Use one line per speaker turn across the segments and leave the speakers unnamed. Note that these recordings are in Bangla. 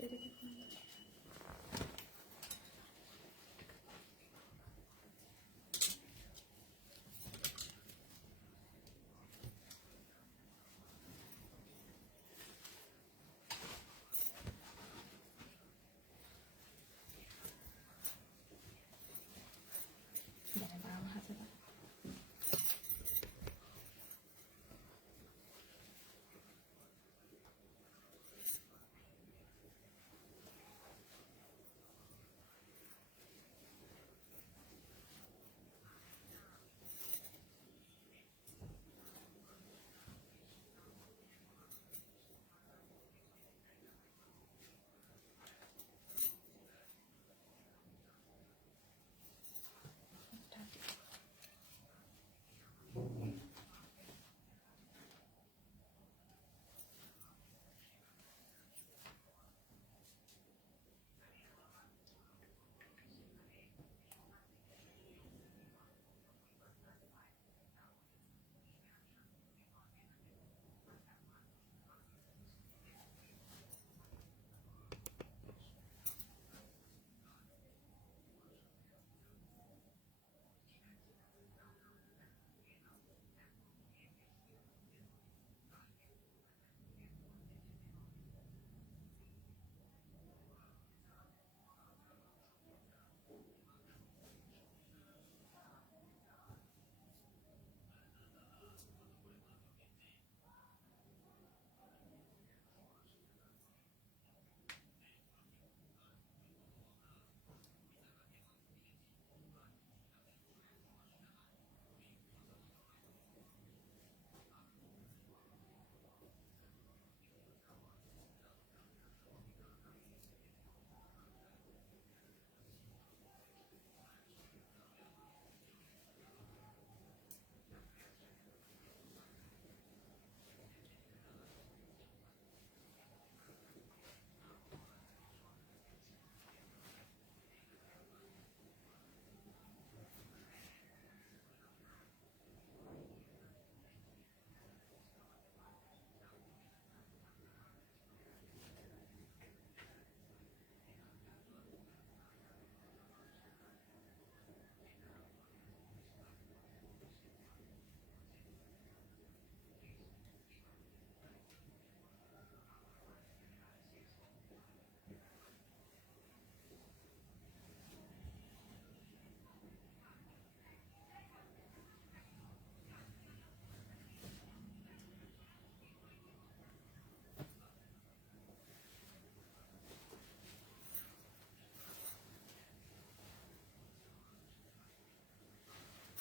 Thank you.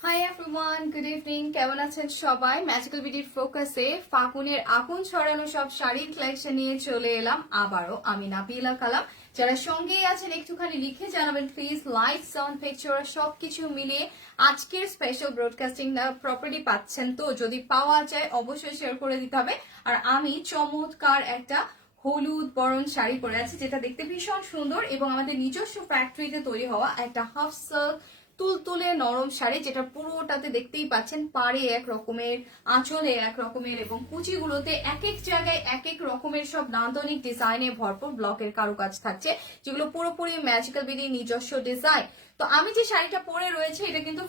Hi everyone good evening কেমন আছেন সবাই? ম্যাজিক্যাল বিডির ফোকাসে ফাগুনের আগুন ছড়ানো সব শাড়ির কালেকশন নিয়ে চলে এলাম আবারও। আমি নাবিলা কালাম। যারা সঙ্গেই আছেন, একটুখানি লিখে জানাবেন প্লিজ লাইভ সাউন্ড পিকচার সবকিছু মিলিয়ে আজকের স্পেশাল ব্রডকাস্টিং প্রপার্টি পাচ্ছেন তো, যদি পাওয়া যায় অবশ্যই শেয়ার করে দিতে হবে। আর আমি চমৎকার একটা হলুদ বরণ শাড়ি পরে আছি, যেটা দেখতে ভীষণ সুন্দর এবং আমাদের নিজস্ব ফ্যাক্টরিতে তৈরি হওয়া একটা হাফ সিল্ক তুলতুলে নরম শাড়ি, যেটা পুরোটাতে দেখতেই পাচ্ছেন, পাড়ে এক রকমের, আঁচলে এক রকমের এবং কুচিগুলোতে এক এক জায়গায় এক এক রকমের সব নান্দনিক ডিজাইনে ভরপুর ব্লকের কারুকাজ থাকছে, যেগুলো পুরোপুরি ম্যাজিক্যাল বিডির নিজস্ব ডিজাইন তো আমি যে শাড়িটা পরে রয়েছে, এটা কিন্তু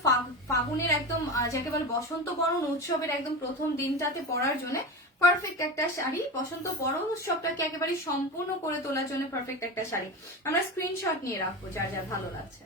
ফাগুনের একদম যাকে বলে বসন্ত বরণ উৎসবের একদম প্রথম দিনটাতে পরার জন্য পারফেক্ট একটা শাড়ি। বসন্ত বরণ উৎসবটাকে একেবারে সম্পূর্ণ করে তোলার জন্য পারফেক্ট একটা শাড়ি। আমরা স্ক্রিনশট নিয়ে রাখব, যার যার ভালো লাগছে।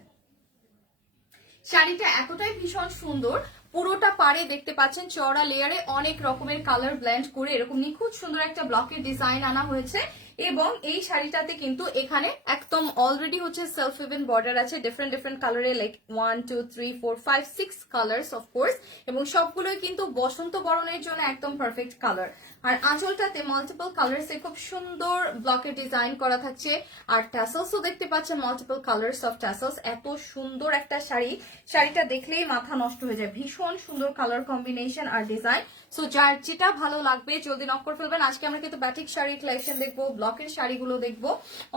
শাড়িটা এতটাই ভীষণ সুন্দর। পুরোটা পারে দেখতে পাচ্ছেন চড়া লেয়ারে অনেক রকমের কালার ব্ল্যান্ড করে এরকম নিখুঁত সুন্দর একটা ব্লকের ডিজাইন আনা হয়েছে। এবং এই শাড়িটাতে কিন্তু এখানে একদম অলরেডি হচ্ছে সেলফ ইভেন বর্ডার আছে ডিফারেন্ট ডিফারেন্ট কালারে like one two three four five six colours of course এবং সবগুলোই কিন্তু বসন্ত বরণের জন্য একদম পারফেক্ট কালার আর আঁচলটাতে মাল্টিপল কালার্স খুব সুন্দর ব্লকের ডিজাইন করা থাকছে, আর ট্যাসেলসও দেখতে পাচ্ছেন মাল্টিপল কালার্স অফ ট্যাসেলস এত সুন্দর একটা শাড়ি। শাড়িটা দেখলেই মাথা নষ্ট হয়ে যায়, ভীষণ সুন্দর কালার কম্বিনেশন আর ডিজাইন সো যার যেটা ভালো লাগবে, জলদি নক করে ফেলবেন। আজকে আমরা কিন্তু ব্যাটিক শাড়ি কালেকশন দেখব ব্লকের শাড়িগুলো দেখব।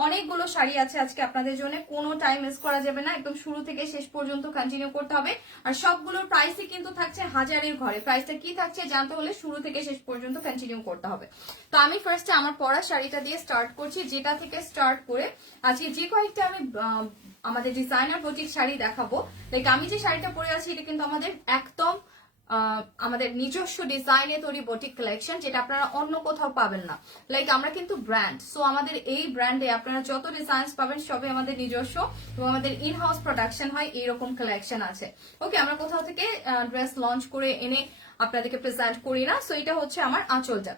অনেকগুলো শাড়ি আছে আজকে আপনাদের জন্য। কোনো টাইম মিস করা যাবে না। একদম শুরু থেকে শেষ পর্যন্ত কন্টিনিউ করতে হবে। আর সবগুলোর প্রাইসই কিন্তু থাকছে হাজারের ঘরে। প্রাইসটা কি থাকছে জানতে হলে শুরু থেকে শেষ পর্যন্ত কন্টিনিউ করতে হবে। তো আমি ফার্স্টে আমার পরা শাড়িটা দিয়ে স্টার্ট করছি, যেটা থেকে স্টার্ট করে আজকে যে কয়েকটা আমি আমাদের ডিজাইনার বুটিক শাড়ি দেখাবো। লাইক আমি যে শাড়িটা পরে আছি, এটা কিন্তু আমাদের একদম আমাদের নিজস্ব ডিজাইনে তৈরি বটিক কালেকশন যেটা আপনারা অন্য কোথাও পাবেন না। লাইক আমরা কিন্তু ব্র্যান্ড সো আমাদের এই ব্র্যান্ডে আপনারা যত ডিজাইনস পাবেন, সবই আমাদের নিজস্ব এবং আমাদের ইন হাউস প্রোডাকশন হয়, এইরকম কালেকশন আছে। ওকে আমরা কোথাও থেকে ড্রেস লঞ্চ করে এনে আপনাদেরকে প্রেজেন্ট করি না। সো এটা হচ্ছে আমার আঁচলটা।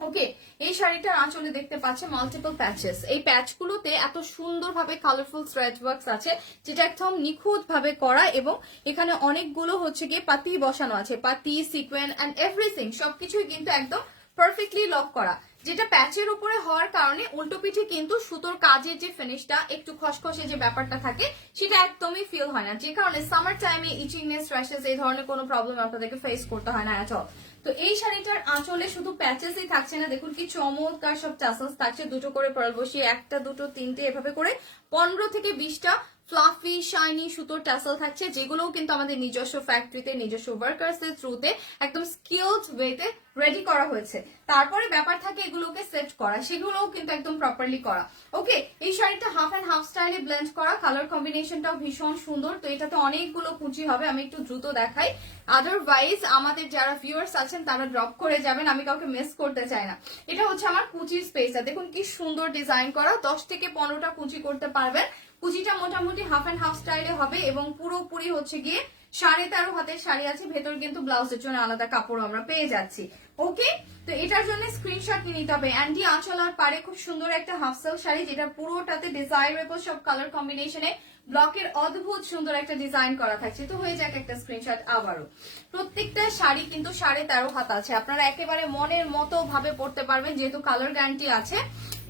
ওকে এই শাড়িটার আঁচলে দেখতে পাচ্ছে মাল্টিপল প্যাচেস এই প্যাচগুলোতে এত সুন্দরভাবে কালারফুল থ্রেড ওয়ার্কস আছে, যেটা একদম নিখুঁতভাবে করা এবং এখানে অনেকগুলো হচ্ছে গিয়ে পাতি বসানো আছে, পাতি সিকোয়েন অ্যান্ড এভরিথিং সবকিছুই কিন্তু একদম পারফেক্টলি লক করা। যেটা প্যাচের উপরে হওয়ার কারণে উল্টো পিঠে কিন্তু সুতোর কাজের যে ফিনিশটা একটু খসখসে যে ব্যাপারটা থাকে, সেটা একদমই ফিল হয় না। যে কারণে সামার টাইমে ইচিংনেস র্যাশেস এই ধরনের কোনো প্রবলেম আপনাদেরকে ফেস করতে হয় না এত তো এই শাড়িটার আঁচলে শুধু প্যাচেসই থাকছে না, দেখুন কি চমৎকার সব টাসেলস থাকছে, দুটো করে পার্ল বসিয়ে, একটা, দুটো, তিনটে, এভাবে করে পনেরো থেকে বিশটা ফ্লাফি শাইনি সুতোর টাসেল থাকছে, যেগুলোও কিন্তু আমাদের নিজস্ব ফ্যাক্টরিতে নিজস্ব ওয়ার্কার্স এর থ্রুতে একদম স্কিলড ওয়েতে রেডি করা হয়েছে। তারপরে ব্যাপার থাকে এগুলোকে সেট করা, সেগুলোও কিন্তু একদম প্রপারলি করা। ওকে এই শাড়িটা হাফ অ্যান্ড হাফ স্টাইলে ব্লেন্ড করা কালার কম্বিনেশনটাও ভীষণ সুন্দর, তো এটাতে অনেকগুলো কুচি হবে, আমি একটু দ্রুত দেখাই। আদারওয়াইজ আমাদের যারা ভিউয়ার্স আছেন, তারা ড্রপ করে যাবেন, আমি কাউকে মিস করতে চাই না। এটা হচ্ছে আমার কুচির স্পেসটা দেখুন কি সুন্দর ডিজাইন করা, দশ থেকে পনেরোটা কুচি করতে পারবেন। কুচিটা মোটামুটি হাফ অ্যান্ড হাফ স্টাইলে হবে এবং পুরোপুরি হচ্ছে গিয়ে সাড়ে তেরো হাতের শাড়ি আছে, ভেতর কিন্তু ব্লাউজের জন্য আলাদা কাপড় আমরা পেয়ে যাচ্ছি। ওকে তো এটার জন্য স্ক্রিনশট নিয়ে নিতে হবে। অ্যান্টি আঁচল আর পারে খুব সুন্দর একটা হাফ সেল শাড়ি, যেটা পুরোটাতে ডিজাইরেবল সব কালার কম্বিনেশনে ব্লকের অদ্ভুত সুন্দর একটা ডিজাইন করা থাকছে। তো হয়ে যাক একটা স্ক্রিনশট আবারও। প্রত্যেকটা শাড়ি কিন্তু সাড়ে তেরো হাত আছে। আপনারা একেবারে মনের মতো ভাবে পড়তে পারবেন, যেহেতু কালার গ্যারান্টি আছে।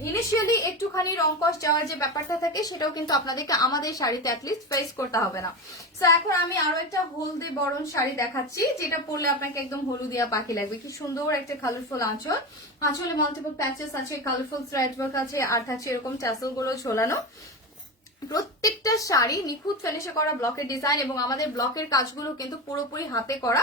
ইনিশিয়ালি একটুখানি রংকশ যাওয়ার যে ব্যাপারটা থাকে, সেটাও কিন্তু আপনাদেরকে আমাদের শাড়িতে অ্যাটলিস্ট ফেস করতে হবে না। সো এখন আমি আরও একটা হলদে বরণ শাড়ি দেখাচ্ছি, যেটা পরলে আপনাকে একদম হলুদিয়া পাখি লাগবে। কি সুন্দর একটা কালারফুল আঁচল। আঁচলে মাল্টিপল প্যাচেস আছে কালারফুল থ্রেড ওয়ার্ক আছে আর থাকছে এরকমগুলো ঝোলানো। প্রত্যেকটা শাড়ি নিখুঁত ফিনিশে করা ব্লকের ডিজাইন এবং আমাদের ব্লকের কাজগুলো কিন্তু পুরোপুরি হাতে করা।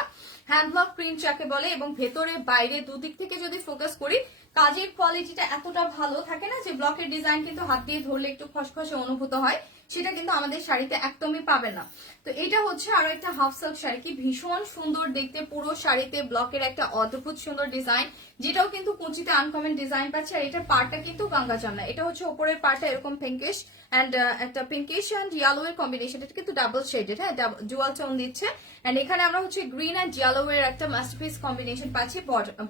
হ্যান্ড ব্লক প্রিন্ট যাকে বলে এবং ভেতরে, বাইরে দুদিক থেকে যদি ফোকাস করি, কাজের কোয়ালিটিটা এতটা ভালো থাকে না যে ব্লকের ডিজাইন কিন্তু হাত দিয়ে ধরলে একটু খসখসে অনুভূত হয়। সেটা কিন্তু আমাদের শাড়িতে একদমই পাবে না। তো এটা হচ্ছে আরও একটা হাফ সিল্ক শাড়ি কি ভীষণ সুন্দর দেখতে, পুরো শাড়িতে ব্লকের একটা অদ্ভুত সুন্দর ডিজাইন যেটাও কিন্তু কুচিতে আনকমন ডিজাইন পাচ্ছে, আর এটার পার্টটা কিন্তু গঙ্গা জমনা এটা হচ্ছে উপরের পার্টটা এরকম পিঙ্কিশ অ্যান্ড একটা পিঙ্কিশ অ্যান্ড ইয়েলো এর কম্বিনেশন এটা কিন্তু ডাবল শেডেড হ্যাঁ ডুয়াল টোন দিচ্ছে। অ্যান্ড এখানে আমরা হচ্ছে গ্রিন অ্যান্ড ইয়েলো এর একটা মাস্টারপিস কম্বিনেশন পাচ্ছি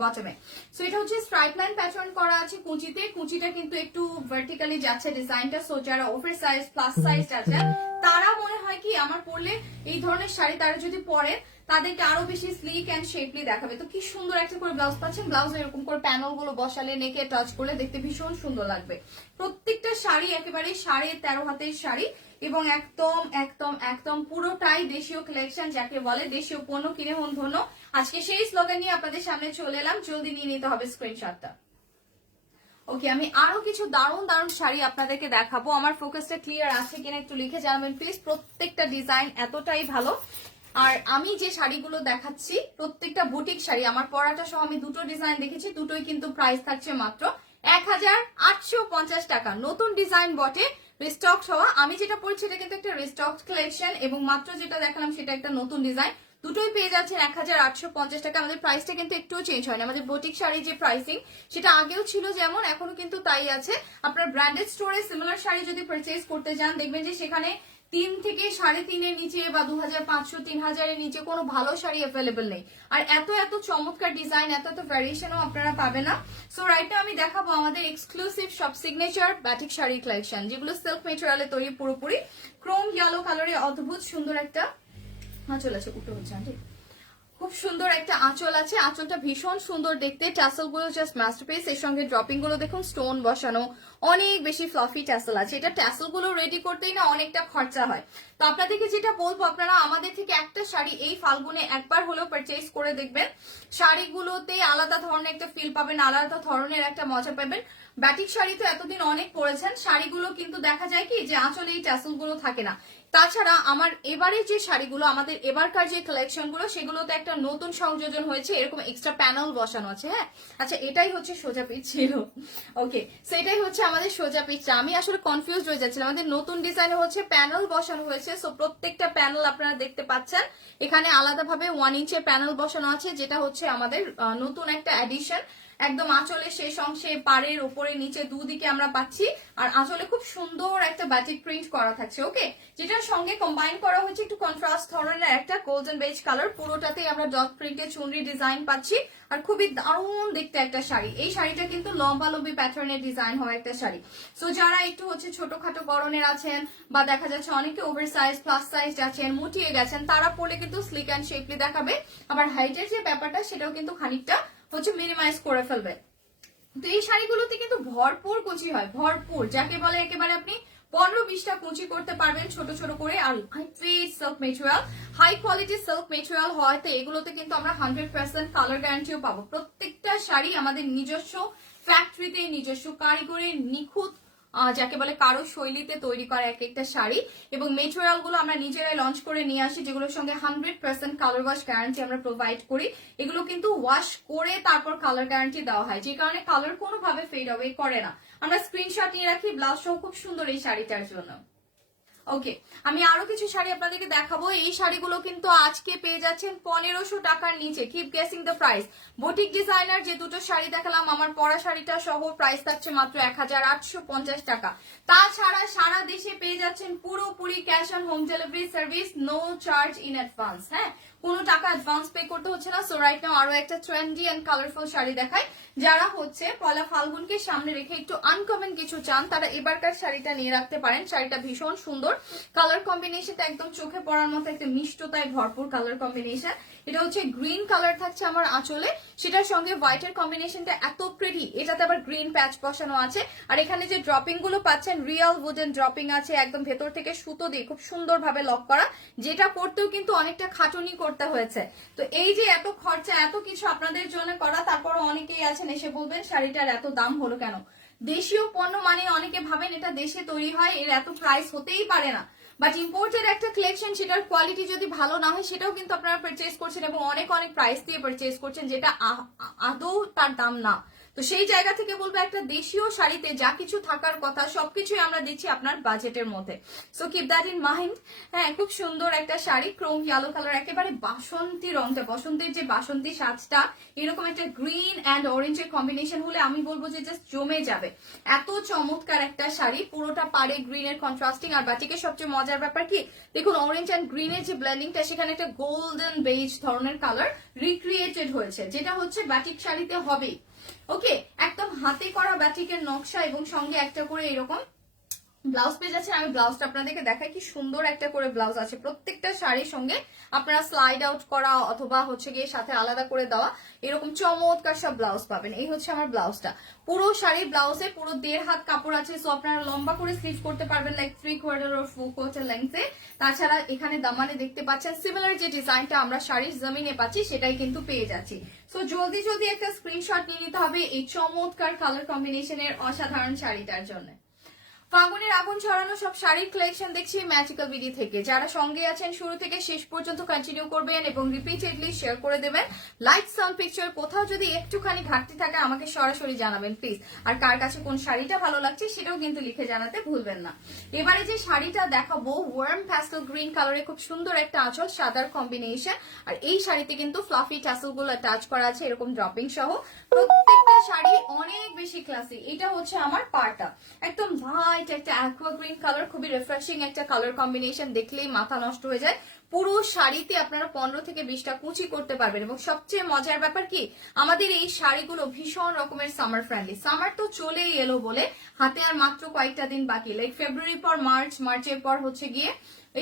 বটমে সো এটা হচ্ছে স্ট্রাইপ লাইন প্যাটার্ন করা আছে কুচিতে কুচিটা কিন্তু একটু ভার্টিক্যালি যাচ্ছে ডিজাইনটা সো যারা ওভার সাইজ প্লাস সাইজ আছে। তারা মনে হয় কি, আমার পরলে এই ধরনের শাড়ি তারা যদি পরে, তাদেরকে আরও বেশি স্লিক অ্যান্ড শেপলি দেখাবে। তো কি সুন্দর একটা করে ব্লাউজ পাচ্ছেন। ব্লাউজ এরকম করে প্যানেলগুলো বসালে নেকে টাচ করলে দেখতে ভীষণ সুন্দর লাগবে। প্রত্যেকটা শাড়ি একেবারে সাড়ে তেরো হাতের শাড়ি এবং একদম একদম একদম পুরোটাই দেশীয় কালেকশন যাকে বলে দেশীয় পণ্য, কিনে হন ধন্য আজকে সেই স্লোগান নিয়ে আপনাদের সামনে চলে এলাম। জলদি নিয়ে নিতে হবে স্ক্রিনশটটা ওকে আমি আরও কিছু দারুণ দারুণ শাড়ি আপনাদেরকে দেখাবো। আমার ফোকাসটা ক্লিয়ার আছে কিনা একটু লিখে জানাবেন প্লিজ প্রত্যেকটা ডিজাইন এতটাই ভালো। আর আমি যে শাড়িগুলো দেখাচ্ছি, প্রত্যেকটা বুটিক শাড়ি, আমার পরাটা সহ আমি দুটো ডিজাইন দেখেছি, দুটোই কিন্তু প্রাইস থাকছে মাত্র এক হাজার আটশো পঞ্চাশ টাকা। নতুন ডিজাইন বটে রিস্টক সহ। আমি যেটা পড়ছি এটা কিন্তু একটা রিস্টক কালেকশন এবং মাত্র যেটা দেখালাম, সেটা একটা নতুন ডিজাইন দুটোই পেয়ে যাচ্ছেন এক হাজার আটশো পঞ্চাশ টাকা। আমাদের প্রাইসটা কিন্তু একটুও চেঞ্জ হয় না আমাদের বুটিক শাড়ি যে প্রাইসিং সেটা আগেও ছিল যেমন, এখনও কিন্তু তাই আছে। আপনার ব্র্যান্ডেড স্টোরে সিমিলার শাড়ি যদি পারচেজ করতে যান, দেখবেন যে সেখানে তিন থেকে সাড়ে তিনের নিচে বা দু হাজার পাঁচশো, তিন হাজারের নিচে কোনো ভালো শাড়ি অ্যাভেলেবেল নেই। আর এত এত চমৎকার ডিজাইন এত এত ভ্যারিয়েশনও আপনারা পাবেন না। সো রাইট আমি দেখাবো আমাদের এক্সক্লুসিভ সব সিগনেচার ব্যাটিক শাড়ি কালেকশন যেগুলো সিল্ক মেটেরিয়ালে তৈরি পুরোপুরি। ক্রোম ইয়েলো কালারে অদ্ভুত সুন্দর একটা হ্যাঁ চলে আছে, উল্টো হচ্ছে আন্টি খুব সুন্দর একটা আঁচল আছে। আঁচলটা ভীষণ সুন্দর দেখতে। ট্যাসেলগুলো জাস্ট মাস্টারপিস এর সঙ্গে ড্রপিংগুলো দেখুন স্টোন বসানো। অনেক বেশি ফ্লাফি ট্যাসেল আছে। এটা ট্যাসেলগুলো রেডি করতেই না অনেকটা খরচা হয়। তো আপনাদেরকে যেটা বলব, আপনারা আমাদের থেকে একটা শাড়ি এই ফাল্গুনে একবার হলেও পারচেজ করে দেখবেন। শাড়িগুলোতে আলাদা ধরনের একটা ফিল পাবেন, আলাদা ধরনের একটা মজা পাবেন। ব্যাটিক শাড়ি তো এতদিন অনেক পরেছেন। শাড়িগুলো কিন্তু দেখা যায় কি, যে আঁচলে এই ট্যাসেলগুলো থাকে না। তাছাড়া আমার এবারে যে শাড়িগুলো, আমাদের এবারকার যে কালেকশনগুলো সেগুলোতে একটা নতুন সংযোজন হয়েছে। এরকম এক্সট্রা প্যানেল বসানো আছে হ্যাঁ? আচ্ছা এটাই হচ্ছে সোজা পিচ ছিল। ওকে সেটাই হচ্ছে আমাদের সোজা পিচটা আমি আসলে কনফিউজ হয়ে যাচ্ছিলাম। আমাদের নতুন ডিজাইনে হচ্ছে প্যানেল বসানো হয়েছে। সো প্রত্যেকটা প্যানেল আপনারা দেখতে পাচ্ছেন। এখানে আলাদাভাবে ওয়ান ইঞ্চের প্যানেল বসানো আছে, যেটা হচ্ছে আমাদের নতুন একটা অ্যাডিশন একদম আঁচলে শেষ অংশে পাড়ের উপরে নিচে দুদিকে আমরা পাচ্ছি। আর আঁচলে খুব সুন্দর একটা ব্যাটিক প্রিন্ট করা থাকছে ওকে যেটার সঙ্গে কম্বাইন করা হয়েছে একটু কন্ট্রাস্ট ধরনের একটা গোল্ডেন বেজ কালার পুরোটাতে আমরা ডট প্রিন্টের চুনরি ডিজাইন পাচ্ছি। আর খুবই দারুণ দেখতে একটা শাড়ি। এই শাড়িটা কিন্তু লম্বা লম্বি প্যাটার্নের ডিজাইন হওয়া একটা শাড়ি। সো যারা একটু হচ্ছে ছোটখাটো গরনের আছেন বা দেখা যাচ্ছে অনেকে ওভার সাইজ প্লাস সাইজ আছেন, মুটিয়ে গেছেন, তারা পরে কিন্তু স্লিক অ্যান্ড শেপলি দেখাবে। আবার হাইটের যে ব্যাপারটা, সেটাও কিন্তু খানিকটা হচ্ছে মিনিমাইজ করে ফেলবে। তো এই শাড়িগুলোতে কিন্তু ভরপুর কুচি হয়, ভরপুর। যাকে বলে একেবারে আপনি পনেরো বিশটা কুচি করতে পারবেন ছোট ছোট করে। আর height silk material high quality silk material তো এগুলোতে কিন্তু আমরা হান্ড্রেড পার্সেন্ট কালার গ্যারান্টিও পাবো। প্রত্যেকটা শাড়ি আমাদের নিজস্ব ফ্যাক্টরিতে নিজস্ব কারিগরের নিখুঁত যাকে বলে কারও শৈলীতে তৈরি করা এক একটা শাড়ি। এবং মেটেরিয়ালগুলো আমরা নিজেরাই লঞ্চ করে নিয়ে আসি, যেগুলোর সঙ্গে hundred percent colour wash guarantee আমরা প্রোভাইড করি। এগুলো কিন্তু ওয়াশ করে তারপর কালার গ্যারান্টি দেওয়া হয়। যে কারণে কালার কোনোভাবে ফেড অ্যাওয়ে করে না। আমরা স্ক্রিনশট নিয়ে রাখি ব্লাউজ সহ খুব সুন্দর এই শাড়িটার জন্য। ওকে আমি আরও কিছু শাড়ি আপনাদেরকে দেখাবো। এই শাড়িগুলো কিন্তু আজকে পেয়ে যাচ্ছেন পনেরোশো টাকার নিচে। Keep guessing the price boutique designer যে দুটো শাড়ি দেখালাম, আমার পরা শাড়িটা সহ প্রাইস থাকছে মাত্র এক হাজার আটশো পঞ্চাশ টাকা। তাছাড়া সারা দেশে পেয়ে যাচ্ছেন পুরোপুরি cash on home delivery service no charge in advance হ্যাঁ? কোনো টাকা অ্যাডভান্স পে করতে হচ্ছে না। সো রাইট নাও আরও একটা ট্রেন্ডি অ্যান্ড কালারফুল শাড়ি দেখায় যারা হচ্ছে পয়লা ফাল্গুনকে সামনে রেখে একটু আনকমন কিছু চান, তারা এবারকার শাড়িটা নিয়ে রাখতে পারেন। শাড়িটা ভীষণ সুন্দর। কালার কম্বিনেশনটা একদম চোখে পড়ার মতো একটা মিষ্টতায় ভরপুর কালার কম্বিনেশন এটা হচ্ছে গ্রিন কালার থাকছে আমার আঁচলে। সেটার সঙ্গে হোয়াইটের কম্বিনেশনটা এত প্রেটি এটাতে আবার গ্রিন প্যাচ বসানো আছে। আর এখানে যে ড্রপিংগুলো পাচ্ছেন রিয়েল উডেন ড্রপিং আছে, একদম ভেতর থেকে সুতো দিয়ে খুব সুন্দরভাবে লক করা, যেটা করতেও কিন্তু অনেকটা খাটুনি করতে হয়েছে। তো এই যে এত খরচা, এত কিছু আপনাদের জন্য করা তারপর অনেকেই আছেন, এসে বলবেন, শাড়িটার এত দাম হলো কেন? দেশীয় পণ্য মানে অনেকে ভাবেন এটা দেশে তৈরি হয়, এর এত প্রাইস হতেই পারে না। বাট ইম্পোর্টের একটা কালেকশন সেটার কোয়ালিটি যদি ভালো না হয়, সেটাও কিন্তু আপনারা পারচেস করছেন এবং অনেক অনেক প্রাইস দিয়ে পারচেস করছেন, যেটা আদৌ তার দাম না। তো সেই জায়গা থেকে বলব একটা দেশীয় শাড়িতে যা কিছু থাকার কথা, সবকিছুই আমরা দিচ্ছি আপনার বাজেটের মধ্যে। So keep that in mind হ্যাঁ খুব সুন্দর একটা শাড়ি ক্রোম ইয়েলো কালার একেবারে বাসন্তী রংটা, বসন্তের যে বাসন্তী সাজটা, এরকম একটা গ্রিন অ্যান্ড অরেঞ্জের কম্বিনেশন হলে আমি বলব যে জাস্ট জমে যাবে। এত চমৎকার একটা শাড়ি, পুরোটা পাড়ে গ্রিনের কন্ট্রাস্টিং আর বাটিকের সবচেয়ে মজার ব্যাপার কি, দেখুন অরেঞ্জ অ্যান্ড গ্রিনের যে ব্লেন্ডিংটা সেখানে একটা গোল্ডেন বেজ ধরনের কালার রিক্রিয়েটেড হয়েছে, যেটা হচ্ছে বাটিক শাড়িতে হবেই। ওকে একদম হাতে করা ব্যাটিকের নকশা এবং সঙ্গে একটা করে এরকম ব্লাউজ পেজ আছে আমি ব্লাউজটা আপনাদেরকে দেখাই কি সুন্দর একটা করে ব্লাউজ আছে। প্রত্যেকটা শাড়ির সঙ্গে আপনারা স্লাইড আউট করা অথবা হচ্ছে গিয়ে সাথে আলাদা করে দেওয়া এরকম চমৎকার সব ব্লাউজ পাবেন। এই হচ্ছে আমার ব্লাউজটা। পুরো শাড়ির ব্লাউজে পুরো দেড় হাত কাপড় আছে সো আপনারা লম্বা করে স্লিভ করতে পারবেন লাইক থ্রি কোয়ার্টার ও ফোর কোয়ার্টার লেন্থে তাছাড়া এখানে দামানে দেখতে পাচ্ছেন সিমিলার যে ডিজাইনটা আমরা শাড়ির জমিনে পাচ্ছি, সেটাই কিন্তু পেয়ে যাচ্ছি। সো জলদি জলদি একটা স্ক্রিনশট নিয়ে নিতে হবে এই চমৎকার কালার কম্বিনেশনের অসাধারণ শাড়িটার জন্য। ফাগুনের আগুন ছড়ানো সব শাড়ির কালেকশন দেখছি ম্যাজিক্যাল বিডি থেকে। যারা সঙ্গে আছেন, শুরু থেকে শেষ পর্যন্ত কন্টিনিউ করবেন এবং রিপিটেডলি শেয়ার করে দেবেন। লাইট সাউন্ড পিকচার কোথাও যদি একটুখানি ঘাটতি থাকে, আমাকে সরাসরি জানাবেন প্লিজ আর কার কাছে কোন শাড়িটা ভালো লাগছে, সেটাও কিন্তু লিখে জানাতে ভুলবেন না। এবারে যে শাড়িটা দেখাবো ওয়ার্ম প্যাস্টেল গ্রিন কালারে খুব সুন্দর একটা আঁচল, সাদার কম্বিনেশন আর এই শাড়িতে কিন্তু ফ্লাফি ট্যাসেলগুলো টাচ করা আছে, এরকম ড্রপিং সহ। প্রত্যেকটা শাড়ি অনেক বেশি ক্লাসিক এটা হচ্ছে আমার পার্টা একদম হোয়াইট একটা অ্যাকোয়া গ্রিন কালার খুবই রিফ্রেশিং একটা কালার কম্বিনেশন দেখলেই মাথা নষ্ট হয়ে যায়। পুরো শাড়িতে আপনারা পনেরো থেকে বিশটা কুচি করতে পারবেন এবং সবচেয়ে মজার ব্যাপার কি, আমাদের এই শাড়িগুলো ভীষণ রকমের সামার ফ্রেন্ডলি সামার তো চলেই এলো বলে হাতে আর মাত্র কয়েকটা দিন বাকি। লাইক ফেব্রুয়ারি পর মার্চ মার্চের পর হচ্ছে গিয়ে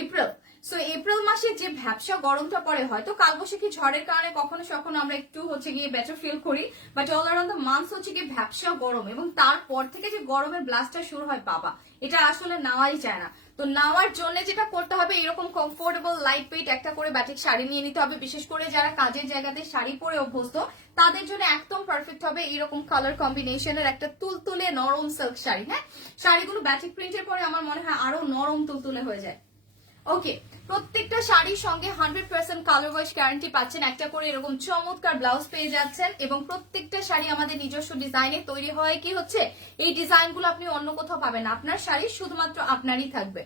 এপ্রিল সো এপ্রিল মাসে যে ভ্যাবসা গরমটা পড়ে, হয়তো কালবৈশাখী ঝড়ের কারণে কখনো সখনো আমরা একটু হচ্ছে গিয়ে বেটার ফিল করি but all around the month হচ্ছে গিয়ে ভ্যাবসা গরম এবং তারপর থেকে যে গরমের ব্লাস্টটা শুরু হয় বাবা, এটা আসলে নেওয়াই যায় না। তো নেওয়ার জন্য যেটা করতে হবে, এরকম কমফোর্টেবল লাইট ওয়েট একটা করে ব্যাটিক শাড়ি নিয়ে নিতে হবে, বিশেষ করে যারা কাজের জায়গাতে শাড়ি পরে অভ্যস্ত, তাদের জন্য একদম পারফেক্ট হবে এরকম কালার কম্বিনেশনের একটা তুলতুলে নরম সিল্ক শাড়ি হ্যাঁ? শাড়িগুলো ব্যাটিক প্রিন্টের পরে আমার মনে হয় আরও নরম তুলতুলে হয়ে যায়। ওকে প্রত্যেকটা শাড়ির সঙ্গে hundred percent colour wise guarantee পাচ্ছেন। একটা করে এরকম চমৎকার ব্লাউজ পেয়ে যাচ্ছেন এবং প্রত্যেকটা শাড়ি আমাদের নিজস্ব ডিজাইনে তৈরি হয়। কি হচ্ছে? এই ডিজাইনগুলো আপনি অন্য কোথাও পাবেন আপনার শাড়ি শুধুমাত্র আপনারই থাকবে।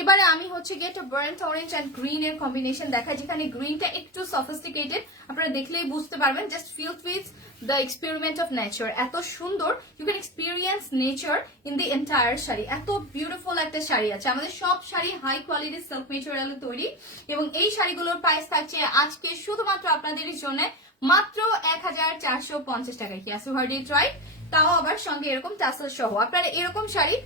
এবারে আমি হচ্ছে গিয়ে একটা বার্ন্ট অরেঞ্জ অ্যান্ড গ্রিন এর কম্বিনেশন দেখাই, যেখানে গ্রিনটা একটু সফিস্টিকেটেড আপনারা দেখলেই বুঝতে পারবেন just feel with the experiment of nature এত সুন্দর you can experience nature in the entire sari. এত বিউটিফুল একটা শাড়ি আছে। আমাদের সব শাড়ি হাই কোয়ালিটির সিল্ক মেটেরিয়ালে তৈরি। এবং এই শাড়িগুলোর প্রাইস থাকছে আজকে শুধুমাত্র আপনাদের জন্য মাত্র এক হাজার চারশো পঞ্চাশ টাকায় কি আছে হার্ডি ট্রাই তাও আবার সঙ্গে এরকম টাসেল সহ। আপনারা এরকম শাড়ি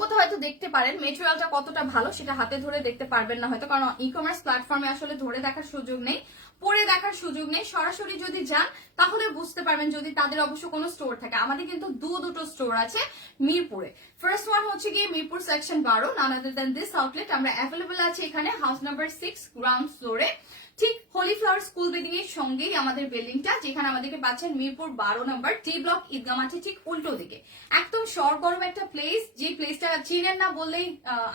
কোথাও হয়তো দেখতে পারেন। মেটেরিয়ালটা কতটা ভালো সেটা হাতে ধরে দেখতে পারবেন না হয়তো, কারণ ই কমার্স প্ল্যাটফর্মে আসলে ধরে দেখার সুযোগ নেই। পরে দেখার সুযোগ নেই। সরাসরি যদি যান তাহলে বুঝতে পারবেন যদি তাদের অবশ্য কোনো স্টোর থাকে। আমাদের কিন্তু দু দুটো স্টোর আছে মিরপুরে। ফার্স্ট ওয়ান হচ্ছে গিয়ে মিরপুর সেকশন বারো none other than this outlet আমরা অ্যাভেলেবল আছে এখানে হাউস নাম্বার সিক্স গ্রাউন্ড ফ্লোরে ঠিক হোলি ফ্লাওয়ার স্কুল বিল্ডিং এর সঙ্গেই আমাদের বিল্ডিংটা যেখানে আমাদেরকে পাচ্ছেন মিরপুর বারো নম্বর টি ব্লক ঈদগা মাঠে ঠিক উল্টো দিকে। একদম সরগরম একটা প্লেস যে প্লেসটা চেনেন না বললেই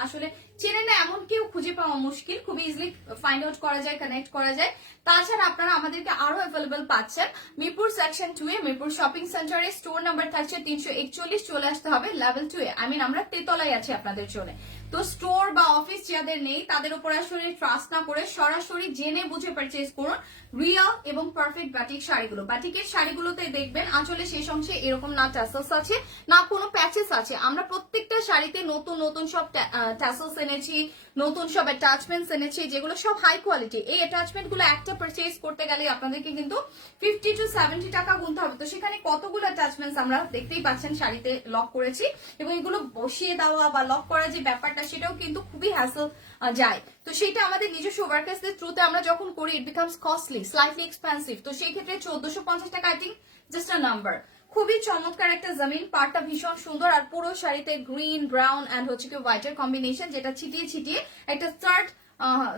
আসলে চেনেন না, এমন কেউ খুঁজে পাওয়া মুশকিল। খুবই ইজিলি ফাইন্ড আউট করা যায় কানেক্ট করা যায়। তাছাড়া আপনারা আমাদেরকে আরও অ্যাভেলেবল পাচ্ছেন Mirpur section two A, Mirpur shopping সেন্টারে স্টোর নাম্বার থাকছে তিনশো একচল্লিশ, চলে আসতে হবে level two A. I mean আমরা তেতলায় আছি আপনাদের জন্য। তো স্টোর বা অফিস যাদের নেই, তাদের উপর আসলে ট্রাস্ট না করে সরাসরি জেনে বুঝে পারচেজ করুন রিয়াল এবং পারফেক্ট বাটিক শাড়িগুলো। বাটিকের শাড়িগুলোতে দেখবেন আঁচলে শেষ অংশে এরকম না ট্যাসেলস আছে, না কোনো প্যাচেস আছে। আমরা প্রত্যেকটা শাড়িতে নতুন নতুন সব ট্যাসেলস এনেছি, নতুন সব অ্যাটাচমেন্টস এনেছি, যেগুলো সব হাই কোয়ালিটি এই অ্যাটাচমেন্টগুলো একটা পারচেজ করতে গেলে আপনাদেরকে কিন্তু ফিফটি টু সেভেন্টি টাকা গুনতে হবে। তো সেখানে কতগুলো অ্যাটাচমেন্টস আমরা দেখতেই পাচ্ছেন শাড়িতে লক করেছি এবং এগুলো বসিয়ে দেওয়া বা লক করার যে ব্যাপারটা সেটাও কিন্তু খুবই হ্যাসল যায়। তো সেটা আমাদের নিজস্ব ওয়ার্কার্সদের থ্রুতে আমরা যখন করি it becomes costly slightly expensive তো সেই ক্ষেত্রে চোদ্দশো পঞ্চাশ টাকা I think just a number খুবই চমৎকার একটা জমিন পাটটা ভীষণ সুন্দর, আর পুরো শাড়িতে গ্রিন ব্রাউন অ্যান্ড হচ্ছে কি হোয়াইটের কম্বিনেশন যেটা ছিটিয়ে ছিটিয়ে একটা স্টার্ট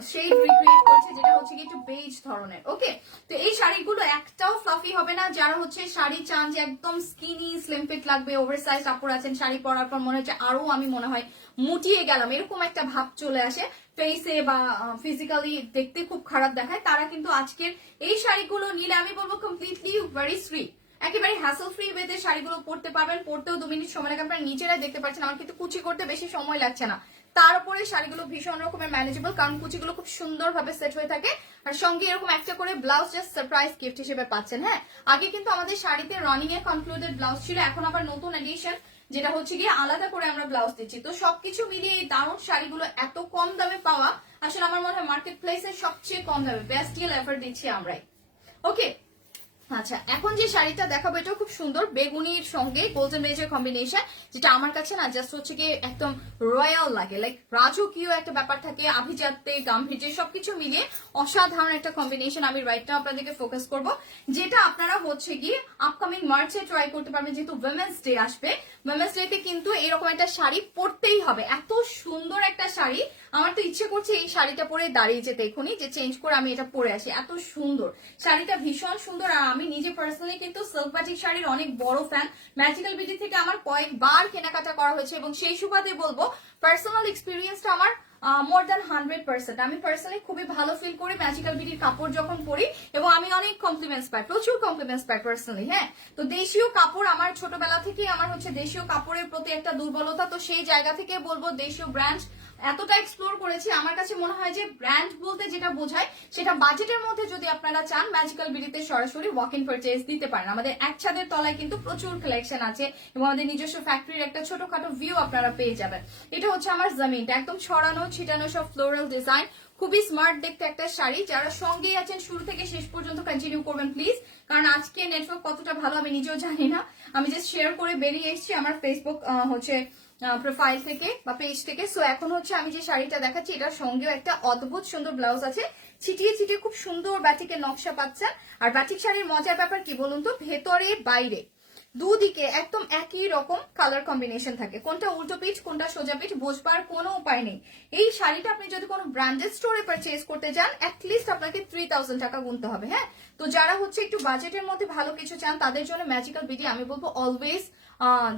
শেড রিক্রিয়েট করেছে, যেটা হচ্ছে কি একটু বেজ ধরনের ওকে তো এই শাড়িগুলো একটাও ফ্লাফি হবে না, যারা হচ্ছে শাড়ি চান যে একদম স্কিনি স্লিম ফিট লাগবে ওভার সাইজ কাপড় আছেন, শাড়ি পরার পর মনে হচ্ছে আরও আমি মনে হয় মুটিয়ে গেলাম, এরকম একটা ভাব চলে আসে। ফেসে বা ফিজিক্যালি দেখতে খুব খারাপ দেখায়, তারা কিন্তু আজকের এই শাড়িগুলো নিলে আমি বলব কমপ্লিটলি ভেরি সুইট একেবারে হ্যাসল ফ্রি ওয়েতে শাড়িগুলো পরতে পারবেন, পরতেও দু মিনিট সময় লাগে, আপনারা নিজেরাই দেখতে পাচ্ছেন, আমার কিন্তু কুচি করতে বেশি সময় লাগছে না। তার উপরে শাড়িগুলো ভীষণ রকমের ম্যানেজেবল কারণ কুচিগুলো খুব সুন্দরভাবে সেট হয়ে থাকে। আর সঙ্গে এরকম একটা করে ব্লাউজ জাস্ট সারপ্রাইজ গিফট হিসেবে পাচ্ছেন হ্যাঁ? আগে কিন্তু আমাদের শাড়িতে রানিং এ কনক্লুডেড ব্লাউজ ছিল, এখন আবার নতুন এডিশন যেটা হচ্ছে গিয়ে আলাদা করে আমরা ব্লাউজ দিচ্ছি। তো সবকিছু মিলিয়ে এই দারুণ শাড়িগুলো এত কম দামে পাওয়া, আসলে আমার মনে হয় মার্কেট প্লেসে সবচেয়ে কম দামে বেস্ট ডিল এফার দিচ্ছি আমরাই। ওকে আচ্ছা এখন যে শাড়িটা দেখাবো, এটাও খুব সুন্দর, বেগুনির সঙ্গে গোল্ডেন বেজের কম্বিনেশন যেটা আমার কাছে না জাস্ট হচ্ছে কি একদম রয়্যাল লাগে লাইক রাজকীয় একটা ব্যাপার থাকে, আভিজাত্যে, গাম্ভীর্যে, সবকিছু মিলিয়ে অসাধারণ একটা কম্বিনেশন আমি রাইট আপনাদেরকে ফোকাস করব, যেটা আপনারা হচ্ছে গিয়ে আপকামিং মার্চে ট্রাই করতে পারবেন, যেহেতু উইমেন্স ডে আসবে। উইমেন্স ডেতে কিন্তু এরকম একটা শাড়ি পরতেই হবে, এত সুন্দর একটা শাড়ি, আমার তো ইচ্ছে করছে এই শাড়িটা পরে দাঁড়িয়ে যেতে এখনই যে চেঞ্জ করে আমি এটা পরে আসি, এত সুন্দর, শাড়িটা ভীষণ সুন্দর আর আমি নিজে পার্সোনালি কিন্তু সিল্ক বাটিক শাড়ির অনেক বড় ফ্যান ম্যাজিক্যাল বিউটি থেকে আমার কয়েকবার কেনাকাটা করা হয়েছে এবং সেই সুবাদে বলব পার্সোনাল এক্সপিরিয়েন্সটা আমার মোর দ্যান হান্ড্রেড পার্সেন্ট আমি পার্সোনালি খুবই ভালো ফিল করি ম্যাজিক্যাল বিউটির কাপড় যখন পরি এবং আমি অনেক কমপ্লিমেন্টস পাই, প্রচুর কমপ্লিমেন্টস পাই পার্সোনালি হ্যাঁ? তো দেশীয় কাপড় আমার ছোটবেলা থেকেই আমার হচ্ছে দেশীয় কাপড়ের প্রতি একটা দুর্বলতা, তো সেই জায়গা থেকে বলব দেশীয় ব্র্যান্ড এতটা এক্সপ্লোর করেছি, আমার কাছে মনে হয় যে ব্র্যান্ড বলতে যেটা বোঝায়, সেটা বাজেটের মধ্যে যদি আপনারা চান ম্যাজিক্যাল বিডিতে সরাসরি ওয়াক ইন পারচেজ দিতে পারেন। আমাদের এক ছাদের তলায় কিন্তু প্রচুর কালেকশন আছে এবং আমাদের নিজস্ব ফ্যাক্টরির একটা ছোটখাটো ভিউ আপনারা পেয়ে যাবেন। এটা হচ্ছে আমার জমিনটা, একদম ছড়ানো, ছিটানো সব ফ্লোরাল ডিজাইন খুবই স্মার্ট দেখতে একটা শাড়ি। যারা সঙ্গেই আছেন, শুরু থেকে শেষ পর্যন্ত কন্টিনিউ করবেন প্লিজ কারণ আজকে নেটওয়ার্ক কতটা ভালো আমি নিজেও জানি না। আমি জাস্ট শেয়ার করে বেরিয়ে এসেছি, আমার ফেসবুক হচ্ছে প্রোফাইল থেকে বা পেজ থেকে। সো এখন হচ্ছে আমি যে শাড়িটা দেখাচ্ছি, এটার সঙ্গেও একটা অদ্ভুত সুন্দর ব্লাউজ আছে। ছিটিয়ে ছিটিয়ে খুব সুন্দর ব্যাটিকের নকশা পাচ্ছেন। আর ব্যাটিক শাড়ির মজার ব্যাপার কি বলুন তো? ভেতরে, বাইরে। দুদিকে একদম একই রকম কালার কম্বিনেশন থাকে। কোনটা উল্টো পিঠ, কোনটা সোজা পিঠ, বোঝবার কোনো উপায় নেই। এই শাড়িটা আপনি যদি কোনো ব্র্যান্ডেড স্টোরে পারচেজ করতে যান অ্যাটলিস্ট আপনাকে থ্রি থাউজেন্ড টাকা গুনতে হবে হ্যাঁ? তো যারা হচ্ছে একটু বাজেটের মধ্যে ভালো কিছু চান, তাদের জন্য ম্যাজিক্যাল বিডি আমি বলব always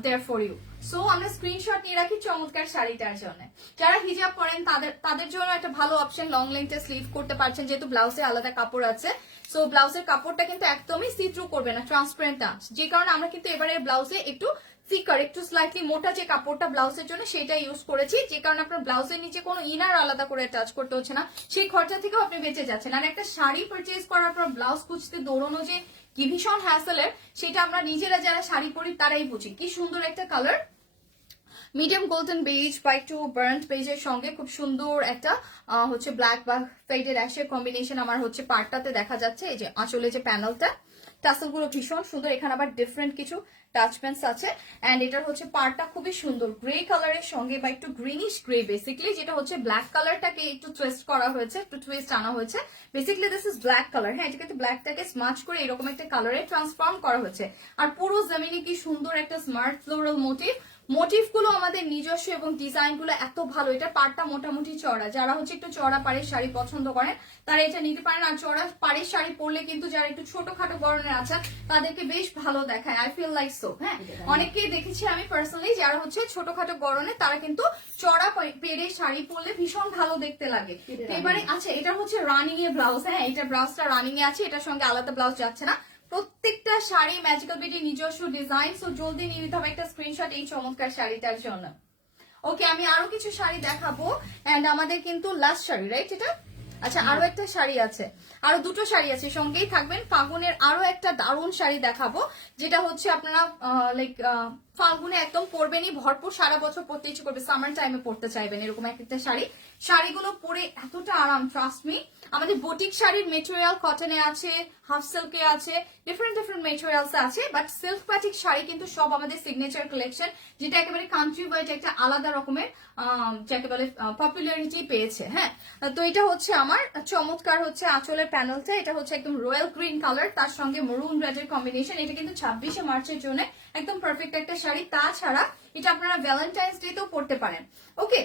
there for you so আমরা স্ক্রিনশট নিয়ে রাখি চমৎকার শাড়িটার জন্য। যারা হিজাব পরেন, তাদের তাদের জন্য একটা ভালো অপশন লং লেন্থে স্লিভ করতে পারছেন, যেহেতু ব্লাউজে আলাদা কাপড় আছে। সো ব্লাউজের কাপড়টা কিন্তু একদমই সি থ্রু করবে না ট্রান্সপারেন্ট না যে কারণে আমরা কিন্তু এবারে ব্লাউজে একটু থিকার একটু স্লাইটলি মোটা যে কাপড়টা ব্লাউজের জন্য, সেটা ইউজ করেছি। যে কারণে আপনার ব্লাউজের নিচে কোনো ইনার আলাদা করে টাচ করতে হচ্ছে না। সেই খরচা থেকেও আপনি বেঁচে যাচ্ছেন। আর একটা শাড়ি পারচেজ করার পর ব্লাউজ খুঁজতে দৌড়ানো যে কি ভীষণ হ্যাসেলের সেটা আমরা নিজেরা যারা শাড়ি পরি তারাই বুঝি। কি সুন্দর একটা কালার মিডিয়াম গোল্ডেন বেজ বা একটু বার্ন্ট বেজের সঙ্গে খুব সুন্দর একটা হচ্ছে ব্ল্যাক বা ফেডের অ্যাশের কম্বিনেশন আমার হচ্ছে পার্টটাতে দেখা যাচ্ছে। এই যে আঁচলে যে প্যানেলটা টাসেলগুলো ভীষণ সুন্দর, এখানে আবার ডিফারেন্ট কিছু টাচ প্যান্টস আছে। অ্যান্ড এটার হচ্ছে পার্টটা খুবই সুন্দর গ্রে কালারের সঙ্গে বা একটু গ্রিনিশ গ্রে বেসিকলি যেটা হচ্ছে ব্ল্যাক কালারটাকে একটু টুয়েস্ট করা হয়েছে, একটু টুয়েস্ট আনা হয়েছে। Basically this is black colour হ্যাঁ এটাকে ব্ল্যাকটাকে স্মাচ করে এরকম একটা কালারে ট্রান্সফর্ম করা হয়েছে। আর পুরো জমিনে কি সুন্দর একটা স্মার্ট ফ্লোরাল মোটিভ মোটিভগুলো আমাদের নিজস্ব এবং ডিজাইনগুলো এত ভালো এটা পাটটা মোটামুটি চড়া। যারা হচ্ছে একটু চড়া পাড়ের শাড়ি পছন্দ করেন তারা এটা নিতে পারেন। আর চড়া পাড়ের শাড়ি পরলে কিন্তু যারা একটু ছোটখাটো গরনের আছেন তাদেরকে বেশ ভালো দেখায়। আই ফিল লাইক সো হ্যাঁ? অনেককেই দেখেছি আমি পার্সোনালি যারা হচ্ছে ছোটখাটো গরনে তারা কিন্তু চড়া পে- পেড়ে শাড়ি পরলে ভীষণ ভালো দেখতে লাগে। এবারে আচ্ছা এটা হচ্ছে রানিং এ ব্লাউজ হ্যাঁ? এটা ব্লাউজটা রানিং এ আছে এটার সঙ্গে আলাদা ব্লাউজ যাচ্ছে না। প্রত্যেকটা শাড়ি ম্যাজিক্যাল বিউটি নিজস্ব ডিজাইন সো জলদি নিয়ে নিতে হবে একটা স্ক্রিনশট এই চমৎকার শাড়িটার জন্য। ওকে আমি আরও কিছু শাড়ি দেখাবো অ্যান্ড আমাদের কিন্তু লাস্ট শাড়ি রাইট এটা? আচ্ছা আরও একটা শাড়ি আছে। আরও দুটো শাড়ি আছে, সঙ্গেই থাকবেন। ফাগুনের আরও একটা দারুণ শাড়ি দেখাবো, যেটা হচ্ছে আপনারা লাইক ফাল্গুনে একদম পরবেনই, ভরপুর সারা বছর পরতে ইচ্ছে করবে সামার টাইমে পরতে চাইবেন এরকম এক একটা শাড়ি। শাড়িগুলো পরে এতটা আরাম ট্রাস্ট মি আমাদের বুটিক শাড়ির মেটেরিয়াল কটনে আছে হাফ সিল্কে আছে ডিফারেন্ট ডিফারেন্ট মেটেরিয়ালস আছে বাট সিল্ক প্যাটিক শাড়ি কিন্তু সব আমাদের সিগনেচার কালেকশন যেটা একেবারে কান্ট্রি ওয়াইড একটা আলাদা রকমের যাকে বলে পপুলারিটি পেয়েছে হ্যাঁ? তো এটা হচ্ছে আমার, চমৎকার হচ্ছে আঁচলের প্যানেলটা এটা হচ্ছে একদম রয়্যাল গ্রিন কালার তার সঙ্গে মরুন রেডের কম্বিনেশন এটা কিন্তু ছাব্বিশে মার্চের জন্য একদম পারফেক্ট একটা শাড়ি। তাছাড়া এটা আপনারা ভ্যালেন্টাইন্স ডে তেও পড়তে পারেন। ওকে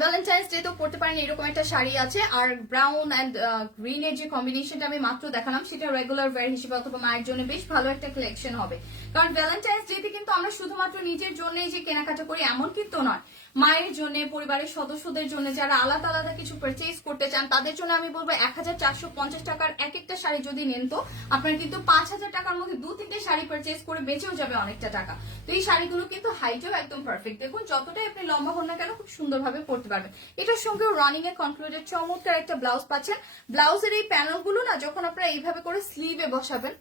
ভ্যালেন্টাইন্স ডে তো পড়তে পারেন, এরকম একটা শাড়ি আছে। আর ব্রাউন অ্যান্ড গ্রিন এর যে কম্বিনেশনটা আমি মাত্র দেখালাম, সেটা রেগুলার ওয়ার হিসেবে অথবা মায়ের জন্য বেশ ভালো একটা কালেকশন হবে। কারণ ভ্যালেন্টাইন্স ডেতে কিন্তু আমরা শুধুমাত্র নিজের জন্যই যে কেনাকাটা করি এমন কিন্তু নয়। মায়ের জন্য, পরিবারের সদস্যদের জন্য যারা আলাদা আলাদা কিছু পারচেজ করতে চান, তাদের জন্য আমি বলব এক হাজার চারশো পঞ্চাশ টাকার এক একটা শাড়ি যদি নেন তো আপনার কিন্তু পাঁচ হাজার টাকার মধ্যে দু তিনটে শাড়ি পারচেজ করে বেঁচেও যাবে অনেকটা টাকা। তো এই শাড়িগুলো কিন্তু হাইটেও একদম পারফেক্ট দেখুন, যতটাই আপনি লম্বা হন না কেন, খুব সুন্দরভাবে পরতে পারবেন। এটার সঙ্গেও রানিং এ কনক্লুডেড চমৎকার একটা ব্লাউজ পাচ্ছেন। ব্লাউজের এই প্যানেলগুলো না, যখন আপনারা এইভাবে করে স্লিভে বসাবেন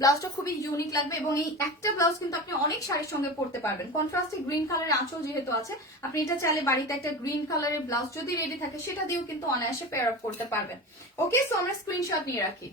ব্লাউজটা খুবই ইউনিক লাগবে এবং এই একটা ব্লাউজ কিন্তু আপনি অনেক শাড়ির সঙ্গে পরতে পারবেন। কন্ট্রাস্টে গ্রিন কালারের আঁচল যেহেতু আছে, আপনি এটা চাইলে বাড়িতে একটা গ্রিন কালারের ব্লাউজ যদি রেডি থাকে, সেটা দিয়েও কিন্তু অনায়াসে পেয়ার আপ করতে পারবেন। ওকে সো আমরা স্ক্রিনশট নিয়ে রাখি।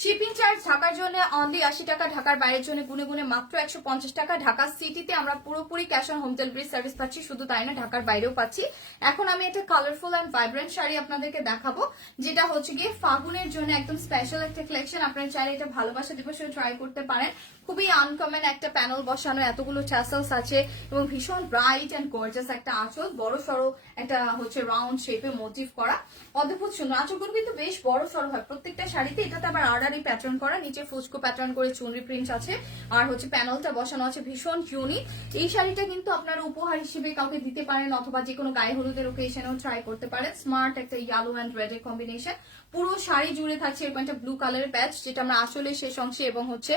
শিপিং চার্জ ঢাকার জন্য অনলি আশি টাকা, ঢাকার বাইরের জন্য গুনে গুনে মাত্র একশো পঞ্চাশ টাকা। ঢাকা সিটিতে আমরা পুরোপুরি cash on home delivery service পাচ্ছি, শুধু তাই না, ঢাকার বাইরেও পাচ্ছি। এখন আমি একটা কালারফুল অ্যান্ড ভাইব্রেন্ট শাড়ি আপনাদেরকে দেখাবো, যেটা হচ্ছে গিয়ে ফাগুনের জন্য একদম স্পেশাল একটা কালেকশন আপনারা চাইলে এটা ভালোবাসা দিবসে ট্রাই করতে পারেন। খুবই আনকমন একটা প্যানেল বসানো, এতগুলো ট্যাসেলস আছে এবং ভীষণ ব্রাইট অ্যান্ড গর্জাস একটা আঁচল, বড় সড়ো একটা হচ্ছে রাউন্ড শেপে মোটিভ করা। অদ্ভুত সুন্দর আঁচলগুলো কিন্তু বেশ বড় সড়ো হয়। প্রত্যেকটা শাড়িতে এটাতে আবার আর্ডারি প্যাটার্ন করা, নিচে ফুচকো প্যাটার্ন করে চুনরি প্রিন্ট আছে, আর হচ্ছে প্যানেলটা বসানো আছে, ভীষণ ইউনিক এই শাড়িটা কিন্তু আপনারা উপহার হিসেবে কাউকে দিতে পারেন অথবা যে কোনো গায়ে হলুদের ওকেশনেও ট্রাই করতে পারেন। স্মার্ট একটা ইয়েলো অ্যান্ড রেড এর কম্বিনেশন পুরো শাড়ি জুড়ে থাকছে এরকম একটা ব্লু কালারের প্যাচ যেটা আমরা আসলে শেষ অংশে এবং হচ্ছে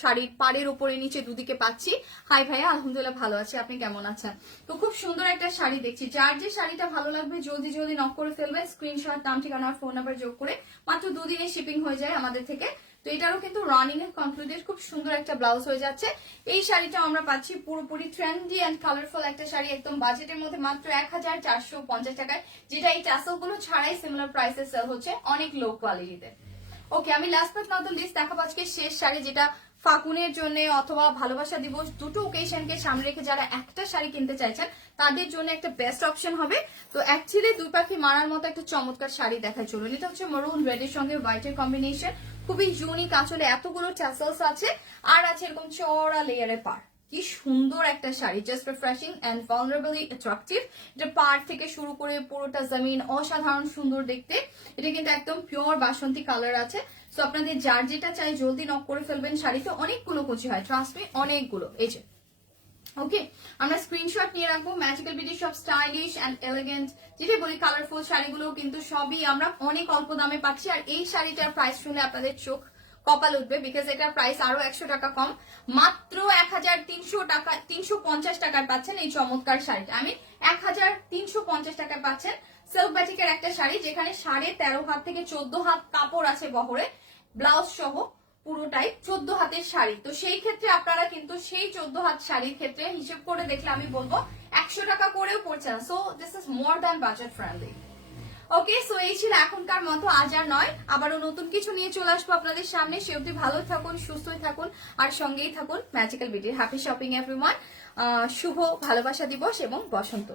শাড়ির পাড়ের উপরে নিচে দুদিকে পাচ্ছি। হাই ভাইয়া, আলহামদুলিল্লাহ ভালো আছে। আপনি কেমন আছেন? তো খুব সুন্দর একটা শাড়ি দেখছি। যার যে শাড়িটা ভালো লাগবে, জলদি জলদি নক করে ফেলবেন। স্ক্রিনশট নাম, ঠিকানা ফোন নাম্বার যোগ করে মাত্র দুদিনে শিপিং হয়ে যায় আমাদের থেকে। তো এটারও কিন্তু রানিং এর কনক্লুডেড খুব সুন্দর একটা ব্লাউজ হয়ে যাচ্ছে। এই শাড়িটা আমরা পাচ্ছি পুরোপুরি ট্রেন্ডি অ্যান্ড কালারফুল একটা শাড়ি, একদম বাজেটের মধ্যে মাত্র এক হাজার চারশো পঞ্চাশ টাকায়, যেটা এই টাসেলগুলো ছাড়াই সিমিলার প্রাইসে সেল হচ্ছে অনেক লো কোয়ালিটিতে ওকে আমি লাস্ট বাট নট লিস্ট দেখাবো আজকে শেষ শাড়ি, যেটা ফাগুনের জন্য অথবা ভালোবাসা দিবস দুটো ওকেশনকে সামনে রেখে যারা একটা শাড়ি কিনতে চাইছেন, তাদের জন্য একটা বেস্ট অপশন হবে। তো অ্যাকচুয়ালি দুই পাখি মারার মতো একটা চমৎকার শাড়ি দেখায় চলুন। এটা হচ্ছে মরুন রেডের সঙ্গে হোয়াইটের কম্বিনেশন খুবই ইউনিক আসলে এতগুলো ট্যাসেলস আছে, আর আছে এরকম চড়া লেয়ারে পার কি সুন্দর একটা sari just refreshing and vulnerably attractive এটা পার থেকে শুরু করে পুরোটা জমিন অসাধারণ সুন্দর দেখতে। এটা কিন্তু একদম পিওর বাসন্তী কালার আছে। সো আপনাদের যার যেটা চাই, জলদি নক করে ফেলবেন শাড়িতে। অনেকগুলো কুচি হয় ট্রাস্ট মি অনেকগুলো। এই যে ওকে আমরা স্ক্রিনশট নিয়ে রাখব ম্যাজিক্যাল বিউটি সব স্টাইলিশ অ্যান্ড এলিগেন্ট যেটা বলি কালারফুল শাড়িগুলো কিন্তু সবই আমরা অনেক অল্প দামে পাচ্ছি, আর এই শাড়িটার প্রাইস শুনে আপনাদের চোখ কপাল উঠবে বিকজ এটার প্রাইস আরও একশো টাকা কম। মাত্র এক হাজার তিনশো টাকা, তিনশো পঞ্চাশ টাকায় পাচ্ছেন এই চমৎকার শাড়িটা। আমি এক হাজার তিনশো পঞ্চাশ টাকায় পাচ্ছেন সিল্ক ব্যাটিকের একটা শাড়ি, যেখানে সাড়ে তেরো হাত থেকে চোদ্দ হাত কাপড় আছে বহরে, ব্লাউজ সহ। পুরোটাই চোদ্দ হাতের শাড়ি। তো সেই ক্ষেত্রে আপনারা কিন্তু সেই চোদ্দ হাত শাড়ির ক্ষেত্রে হিসেব করে দেখলে আমি বলব একশো টাকা করেও পড়ছে না। So this is more than budget friendly okay so এই ছিল এখনকার মতো আজ আর নয়। আবারও নতুন কিছু নিয়ে চলে আসব আপনাদের সামনে। সে অব্দি ভালো থাকুন, সুস্থই থাকুন, আর সঙ্গেই থাকুন ম্যাজিক্যাল বিটির হ্যাপি শপিং এভরিওয়ান শুভ ভালোবাসা দিবস এবং বসন্ত।